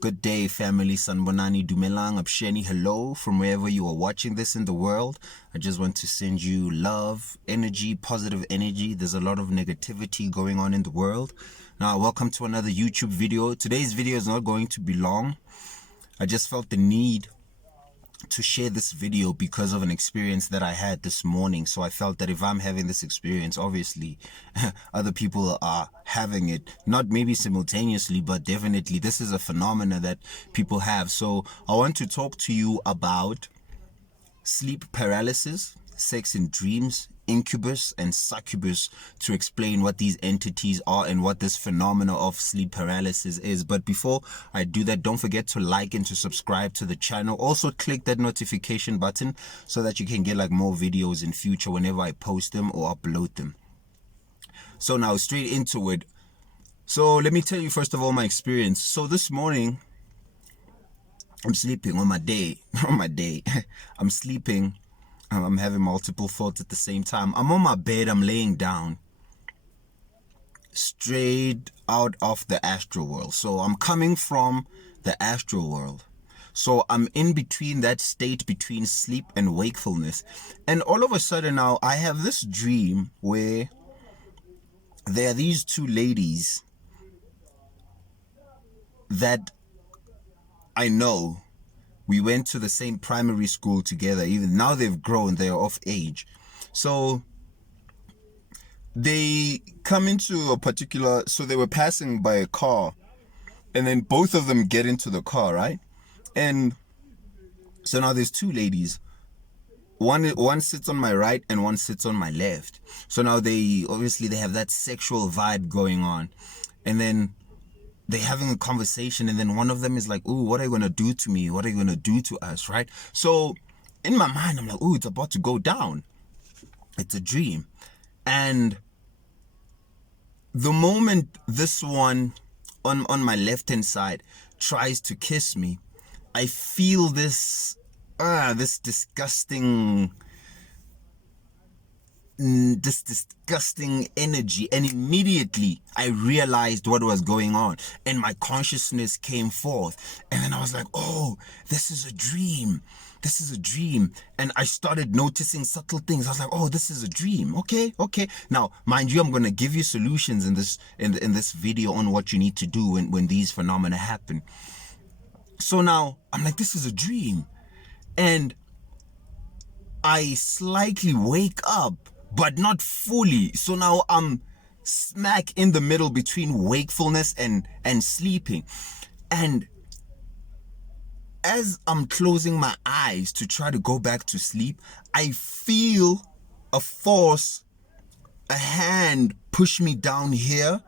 Good day, family. Sanbonani Dumelang Absheni. Hello from wherever you are watching this in the world. I just want to send you love, energy, positive energy. There's a lot of negativity going on in the world. Now, welcome to another YouTube video. Today's video is not going to be long. I just felt the need to share this video because of an experience that I had this morning. So I felt that if I'm having this experience, obviously other people are having it, not maybe simultaneously, but definitely this is a phenomena that people have. So I want to talk to you about sleep paralysis, sex in dreams, incubus and succubus, to explain what these entities are and what this phenomena of sleep paralysis is. But before I do that, don't forget to like and to subscribe to the channel. Also click that notification button so that you can get like more videos in future whenever I post them or upload them. So now straight into it. So let me tell you first of all my experience. So this morning I'm sleeping on my day. I'm sleeping. I'm having multiple thoughts at the same time. I'm on my bed. I'm laying down. Straight out of the astral world. So I'm coming from the astral world. So I'm in between that state between sleep and wakefulness. And all of a sudden now I have this dream where there are these two ladies that I know. We went to the same primary school together. Even now they've grown, they're of age. So they come into a particular, so they were passing by a car and then both of them get into the car, right? And so now there's two ladies. One sits on my right and one sits on my left. So now they have that sexual vibe going on. And then they're having a conversation, and then one of them is like, ooh, what are you going to do to me? What are you going to do to us, right? So in my mind, I'm like, ooh, it's about to go down. It's a dream. And the moment this one on my left-hand side tries to kiss me, I feel this disgusting energy, and immediately I realized what was going on and my consciousness came forth, and then I was like, oh, this is a dream, and I started noticing subtle things. I was like, oh, this is a dream. Okay. Now mind you, I'm gonna give you solutions in this video on what you need to do when these phenomena happen. So now I'm like, this is a dream, and I slightly wake up, but not fully. So now I'm smack in the middle between wakefulness and sleeping. And as I'm closing my eyes to try to go back to sleep, I feel a force, a hand push me down here,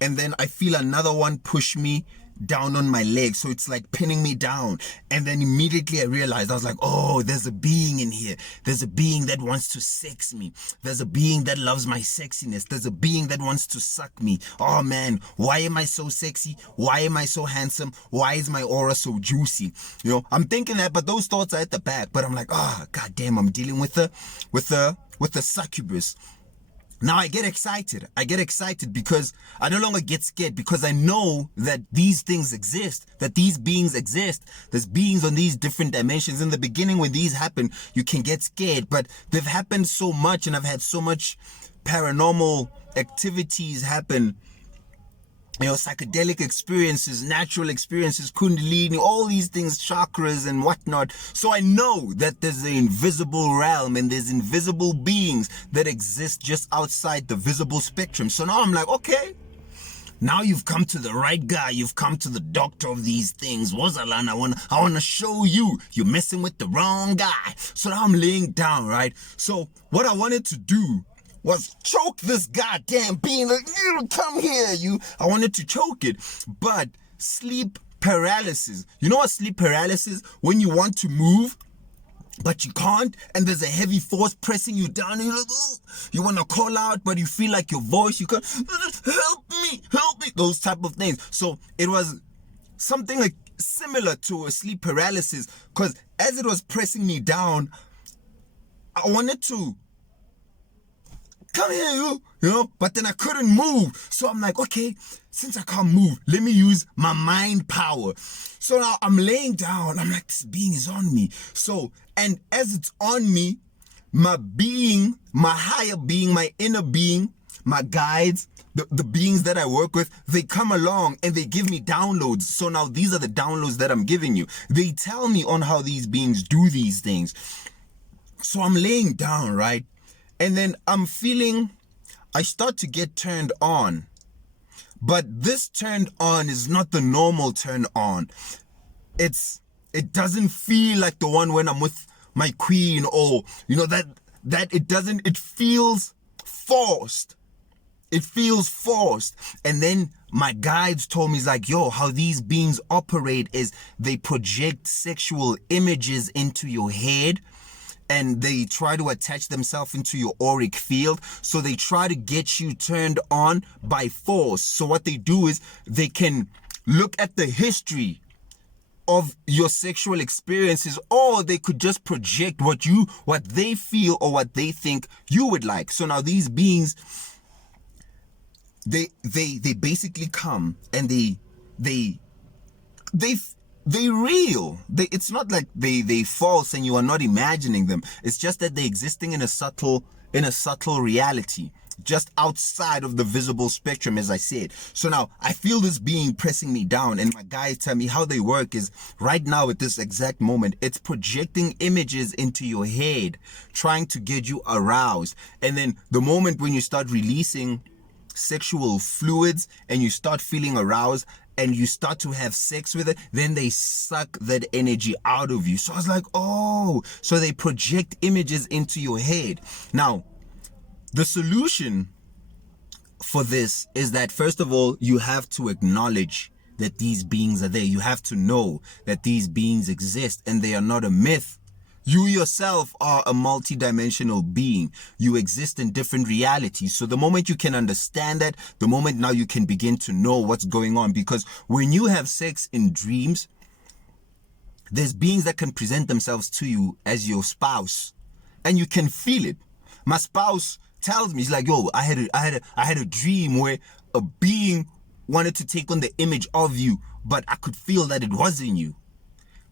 and then I feel another one push me down on my leg, so it's like pinning me down. And then immediately I realized, I was like, oh, there's a being in here. There's a being that wants to sex me. There's a being that loves my sexiness. There's a being that wants to suck me. Oh man, why am I so sexy? Why am I so handsome? Why is my aura so juicy? You know, I'm thinking that, but those thoughts are at the back. But I'm like, oh, goddamn, I'm dealing with the succubus. Now I get excited because I no longer get scared, because I know that these things exist, that these beings exist. There's beings on these different dimensions. In the beginning, when these happen, you can get scared, but they've happened so much, and I've had so much paranormal activities happen. You know, psychedelic experiences, natural experiences, kundalini, all these things, chakras and whatnot. So I know that there's an invisible realm and there's invisible beings that exist just outside the visible spectrum. So now I'm like, okay, now you've come to the right guy. You've come to the doctor of these things. Wazalan, I wanna show you. You're messing with the wrong guy. So now I'm laying down, right? So what I wanted to do was choke this goddamn being, like, you come here, you. I wanted to choke it, but sleep paralysis. You know what sleep paralysis? When you want to move, but you can't, and there's a heavy force pressing you down, and you're like, oh, you want to call out, but you feel like your voice, you can't, help me, those type of things. So it was something like similar to a sleep paralysis, because as it was pressing me down, I wanted to come here, you know, but then I couldn't move. So I'm like, okay, since I can't move, let me use my mind power. So now I'm laying down. I'm like, this being is on me. So, and as it's on me, my being, my higher being, my inner being, my guides, the beings that I work with, they come along and they give me downloads. So now these are the downloads that I'm giving you. They tell me on how these beings do these things. So I'm laying down, right? And then I'm feeling, I start to get turned on. But this turned on is not the normal turn on. It doesn't feel like the one when I'm with my queen, or, you know, that it doesn't, it feels forced. It feels forced. And then my guides told me, it's like, yo, how these beings operate is they project sexual images into your head, and they try to attach themselves into your auric field. So they try to get you turned on by force. So what they do is they can look at the history of your sexual experiences, or they could just project what they feel or what they think you would like. So now these beings, they basically come and they real. It's not like they false and you are not imagining them. It's just that they're existing in a subtle reality, just outside of the visible spectrum, as I said. So now I feel this being pressing me down, and my guys tell me how they work is right now at this exact moment, it's projecting images into your head, trying to get you aroused. And then the moment when you start releasing sexual fluids and you start feeling aroused and you start to have sex with it, then they suck that energy out of you. So I was like, oh, so they project images into your head. Now, the solution for this is that, first of all, you have to acknowledge that these beings are there. You have to know that these beings exist and they are not a myth. You yourself are a multidimensional being. You exist in different realities. So the moment you can understand that, the moment now you can begin to know what's going on. Because when you have sex in dreams, there's beings that can present themselves to you as your spouse, and you can feel it. My spouse tells me, he's like, yo, I had a dream where a being wanted to take on the image of you, but I could feel that it wasn't you.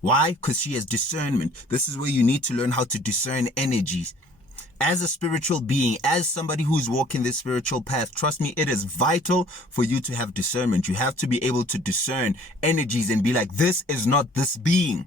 Why? Because she has discernment. This is where you need to learn how to discern energies. As a spiritual being, as somebody who's walking this spiritual path, trust me, it is vital for you to have discernment. You have to be able to discern energies and be like, this is not this being.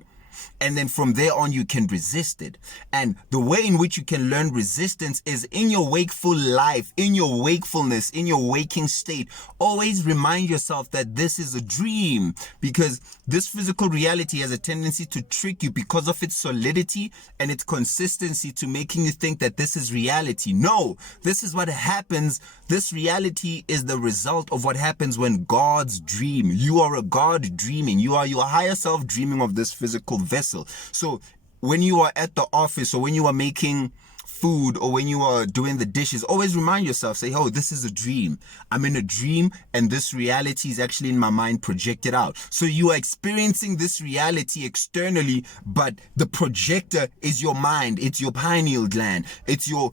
And then from there on, you can resist it. And the way in which you can learn resistance is in your wakeful life, in your wakefulness, in your waking state. Always remind yourself that this is a dream, because this physical reality has a tendency to trick you because of its solidity and its consistency, to making you think that this is reality. No, this is what happens. This reality is the result of what happens when gods dream. You are a god dreaming. You are your higher self dreaming of this physical vessel. So when you are at the office, or when you are making food, or when you are doing the dishes, always remind yourself, say, oh, this is a dream. I'm in a dream, and this reality is actually in my mind projected out. So you are experiencing this reality externally, but the projector is your mind. It's your pineal gland. It's your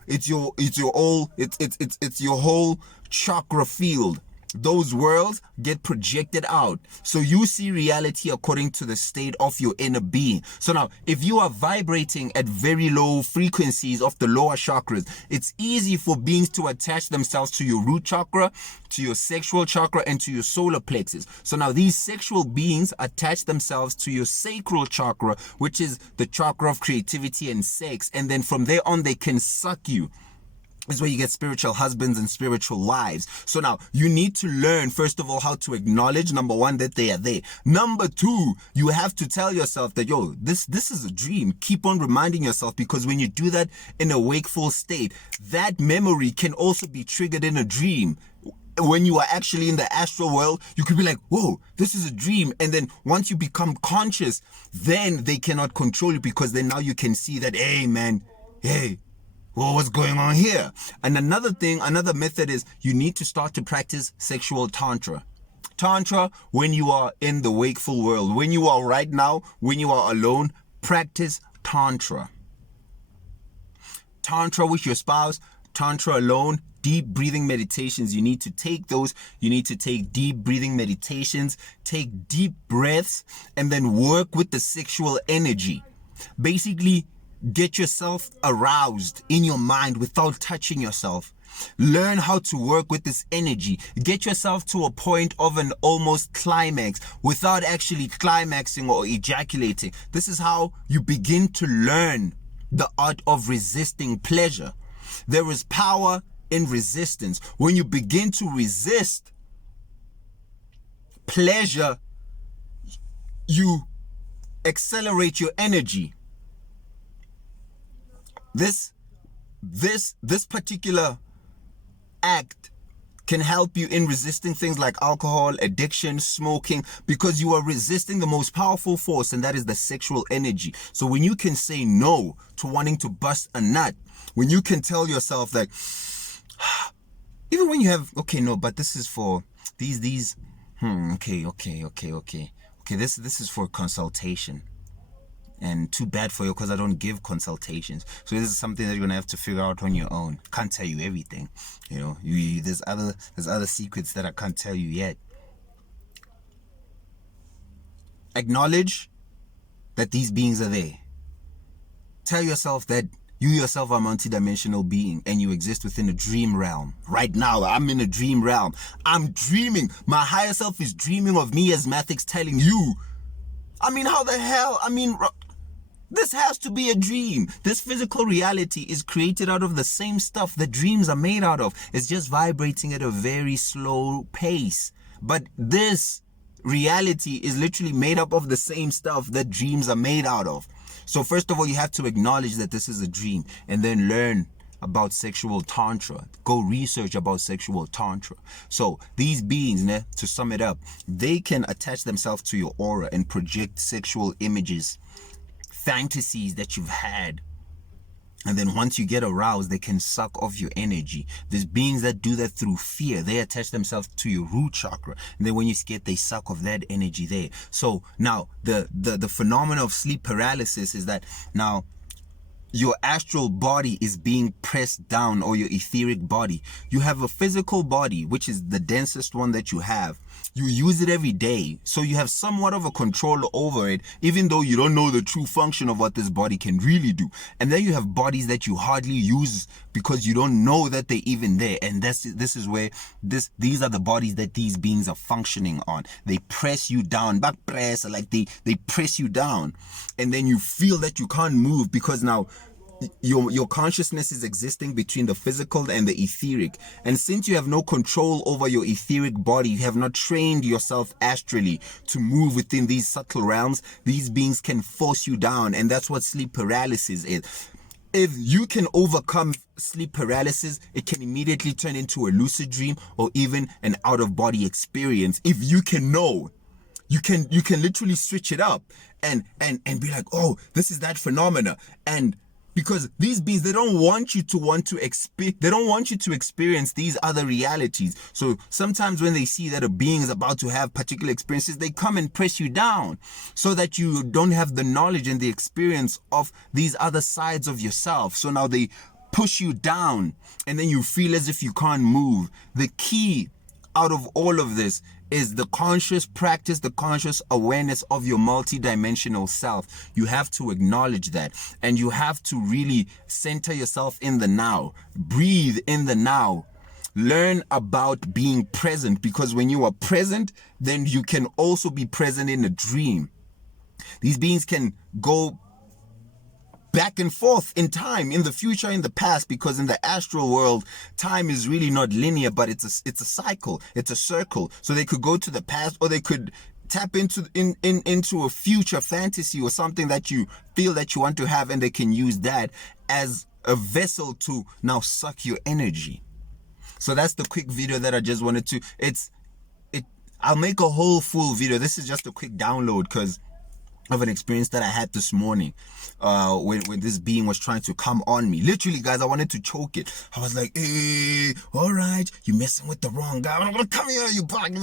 whole chakra field. Those worlds get projected out. So you see reality according to the state of your inner being. So now, if you are vibrating at very low frequencies of the lower chakras, it's easy for beings to attach themselves to your root chakra, to your sexual chakra, and to your solar plexus. So now these sexual beings attach themselves to your sacral chakra, which is the chakra of creativity and sex. And then from there on, they can suck you. Is where you get spiritual husbands and spiritual wives. So now you need to learn, first of all, how to acknowledge, number one, that they are there. Number two, you have to tell yourself that, yo, this is a dream. Keep on reminding yourself, because when you do that in a wakeful state, that memory can also be triggered in a dream. When you are actually in the astral world, you could be like, whoa, this is a dream. And then once you become conscious, then they cannot control you, because then now you can see that, hey, man, hey, well, what's going on here? And another method is you need to start to practice sexual tantra. Tantra, when you are in the wakeful world, when you are right now, when you are alone, practice tantra. Tantra with your spouse, tantra alone, deep breathing meditations, you need to take those. You need to take deep breathing meditations, take deep breaths, and then work with the sexual energy. Basically, get yourself aroused in your mind without touching yourself. Learn how to work with this energy. Get yourself to a point of an almost climax without actually climaxing or ejaculating. This is how you begin to learn the art of resisting pleasure. There is power in resistance. When you begin to resist pleasure, you accelerate your energy. This particular act can help you in resisting things like alcohol, addiction, smoking, because you are resisting the most powerful force, and that is the sexual energy. So when you can say no to wanting to bust a nut, when you can tell yourself that, even when you have, okay, no, but this is for these, okay, this is for consultation. And too bad for you because I don't give consultations. So this is something that you're gonna have to figure out on your own. Can't tell you everything, you know. There's other secrets that I can't tell you yet. Acknowledge that these beings are there. Tell yourself that you yourself are a multidimensional being and you exist within a dream realm. Right now, I'm in a dream realm. I'm dreaming. My higher self is dreaming of me as Mathix telling you. I mean, how the hell? I mean, this has to be a dream. This physical reality is created out of the same stuff that dreams are made out of. It's just vibrating at a very slow pace. But this reality is literally made up of the same stuff that dreams are made out of. So first of all, you have to acknowledge that this is a dream and then learn about sexual tantra. Go research about sexual tantra. So these beings, to sum it up, they can attach themselves to your aura and project sexual images, fantasies that you've had. And then once you get aroused, they can suck off your energy. There's beings that do that through fear. They attach themselves to your root chakra. And then when you scared, they suck off that energy there. So now the phenomenon of sleep paralysis is that now your astral body is being pressed down, or your etheric body. You have a physical body, which is the densest one that you have. You use it every day, so you have somewhat of a control over it, even though you don't know the true function of what this body can really do. And then you have bodies that you hardly use because you don't know that they're even there. And this is where these are the bodies that these beings are functioning on. They press you down, back press, like they press you down, and then you feel that you can't move because now your consciousness is existing between the physical and the etheric. And since you have no control over your etheric body, you have not trained yourself astrally to move within these subtle realms, these beings can force you down. And that's what sleep paralysis is. If you can overcome sleep paralysis, it can immediately turn into a lucid dream or even an out-of-body experience. If you can know, you can literally switch it up and be like, oh, this is that phenomena. And because these beings, they don't want you to experience these other realities. So sometimes when they see that a being is about to have particular experiences, they come and press you down so that you don't have the knowledge and the experience of these other sides of yourself. So now they push you down and then you feel as if you can't move. The key out of all of this is the conscious practice, the conscious awareness of your multidimensional self. You have to acknowledge that, and you have to really center yourself in the now. Breathe in the now. Learn about being present, because when you are present, then you can also be present in a dream. These beings can go back and forth in time, in the future, in the past, because in the astral world, time is really not linear, but it's a cycle, it's a circle. So they could go to the past, or they could tap into a future fantasy or something that you feel that you want to have, and they can use that as a vessel to now suck your energy. So that's the quick video that I just wanted to, I'll make a whole full video. This is just a quick download because of an experience that I had this morning when this being was trying to come on me. Literally, guys, I wanted to choke it. I was like, hey, all right, you're messing with the wrong guy. I'm gonna come here, you bug.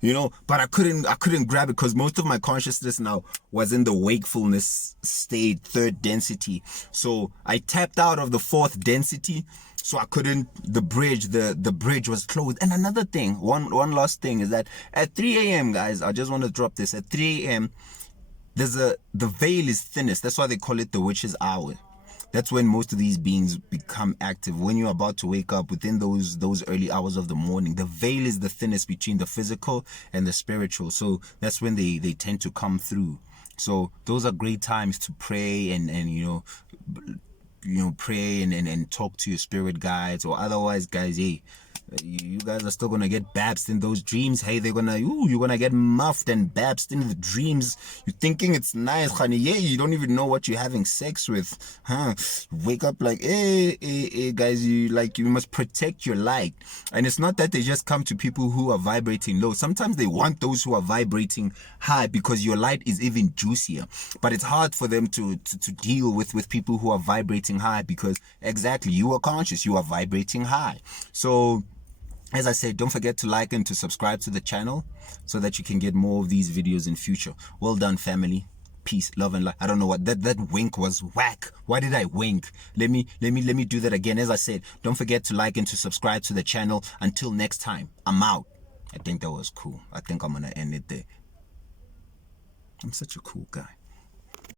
You know, but I couldn't grab it because most of my consciousness now was in the wakefulness state, third density. So I tapped out of the fourth density. So I couldn't, the bridge was closed. And another thing, one last thing is that at 3 a.m., guys, I just want to drop this. At 3 a.m., the veil is thinnest. That's why they call it the witch's hour. That's when most of these beings become active. When you're about to wake up, within those early hours of the morning, the veil is the thinnest between the physical and the spiritual. So that's when they tend to come through. So those are great times to pray and pray and talk to your spirit guides. Or otherwise, guys, hey, you guys are still gonna get babsed in those dreams. Hey, you're gonna get muffed and babsed in the dreams. You're thinking it's nice, honey. Yeah, you don't even know what you're having sex with, huh? Wake up like, hey, guys, you must protect your light. And it's not that they just come to people who are vibrating low. Sometimes they want those who are vibrating high because your light is even juicier. But it's hard for them to deal with people who are vibrating high because exactly, you are conscious, you are vibrating high. So as I said, don't forget to like and to subscribe to the channel so that you can get more of these videos in future. Well done, family. Peace, love, and light. I don't know what that wink was. Whack. Why did I wink? Let me do that again. As I said, don't forget to like and to subscribe to the channel. Until next time, I'm out. I think that was cool. I think I'm gonna end it there. I'm such a cool guy.